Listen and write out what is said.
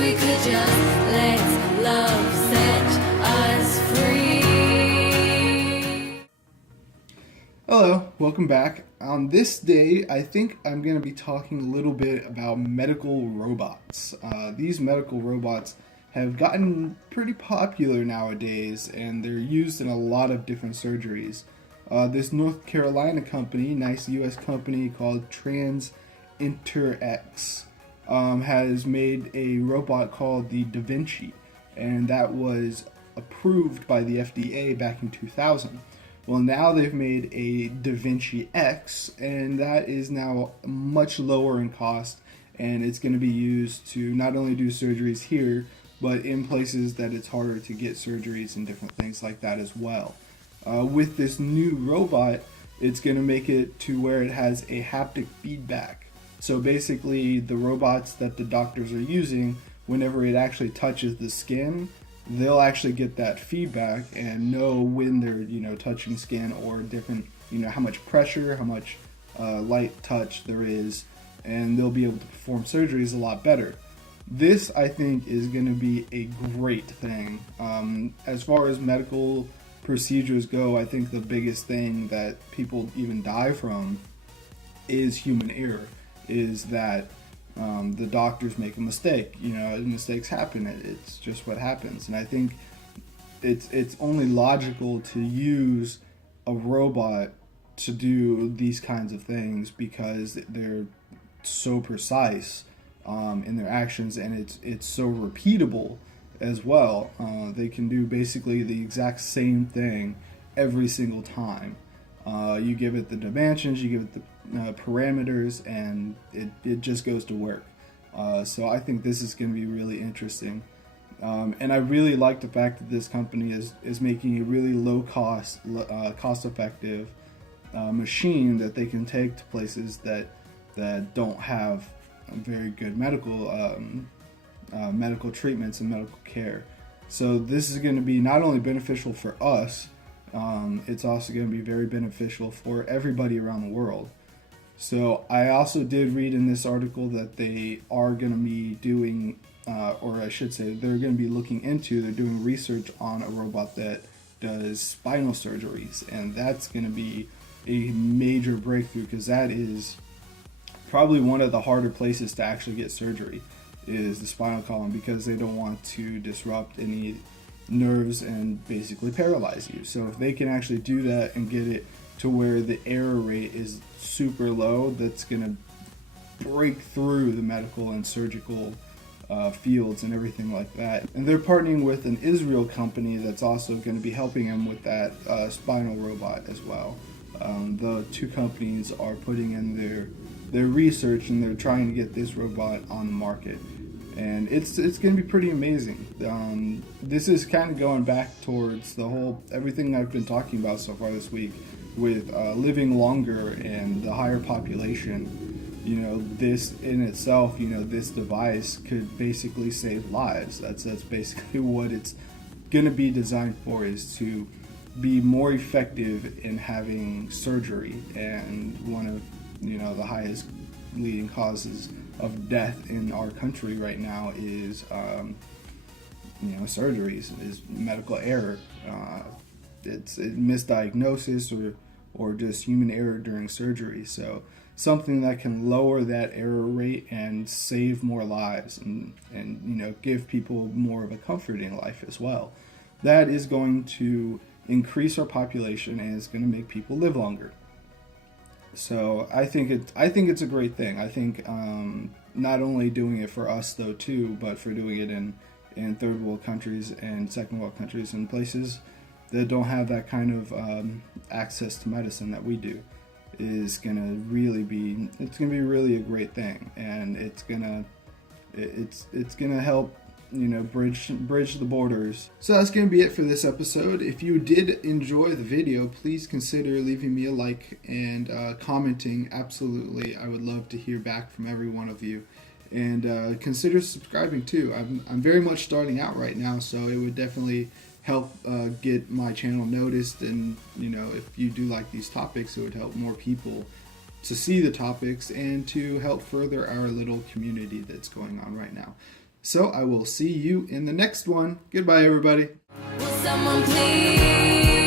we could just let love set us free. Hello, welcome back. On this day, I think I'm going to be talking a little bit about medical robots. These medical robots have gotten pretty popular nowadays, and they're used in a lot of different surgeries. This North Carolina company, nice US company called TransInterX, has made a robot called the Da Vinci, and that was approved by the FDA back in 2000. Well, now they've made a Da Vinci X, and that is now much lower in cost, and it's going to be used to not only do surgeries here, but in places that it's harder to get surgeries and different things like that as well. With this new robot, it's going to make it to where it has a haptic feedback. So basically, the robots that the doctors are using, whenever it actually touches the skin, they'll actually get that feedback and know when they're, touching skin or different, how much pressure, how much light touch there is, and they'll be able to perform surgeries a lot better. This, I think, is going to be a great thing. As far as medical procedures go, I think the biggest thing that people even die from is human error, is that the doctors make a mistake. Mistakes happen. It's just what happens. And I think it's only logical to use a robot to do these kinds of things because they're so precise in their actions, and it's so repeatable as well. They can do basically the exact same thing every single time. You give it the dimensions, you give it the parameters, and it just goes to work. So I think this is going to be really interesting. And I really like the fact that this company is making a really low cost, cost-effective machine that they can take to places that don't have very good medical treatments and medical care. So this is going to be not only beneficial for us, it's also going to be very beneficial for everybody around the world. So I also did read in this article that they are going to be doing, or I should say, they're going to be they're doing research on a robot that does spinal surgeries, and that's going to be a major breakthrough because that is probably one of the harder places to actually get surgery, is the spinal column, because they don't want to disrupt any nerves and basically paralyze you. So if they can actually do that and get it to where the error rate is super low, that's going to break through the medical and surgical fields and everything like that. And they're partnering with an Israel company that's also going to be helping them with that spinal robot as well. The two companies are putting in their research, and they're trying to get this robot on the market. And it's going to be pretty amazing. This is kind of going back towards everything I've been talking about so far this week with living longer and the higher population. This in itself, this device could basically save lives. That's basically what it's going to be designed for, is to be more effective in having surgery. And one of the highest leading causes of death in our country right now is surgeries, is medical error. It's misdiagnosis or just human error during surgery. So something that can lower that error rate and save more lives and give people more of a comforting life as well. That is going to increase our population, and it's going to make people live longer. So I think it's a great thing. I think not only doing it for us though too, but for doing it in third world countries and second world countries and places that don't have that kind of access to medicine that we do, is gonna be really a great thing, and it's gonna help bridge the borders. So that's going to be it for this episode. If you did enjoy the video, please consider leaving me a like and commenting. Absolutely, I would love to hear back from every one of you. And consider subscribing too. I'm very much starting out right now, so it would definitely help get my channel noticed. And if you do like these topics, it would help more people to see the topics and to help further our little community that's going on right now. So I will see you in the next one. Goodbye, everybody. Will someone please?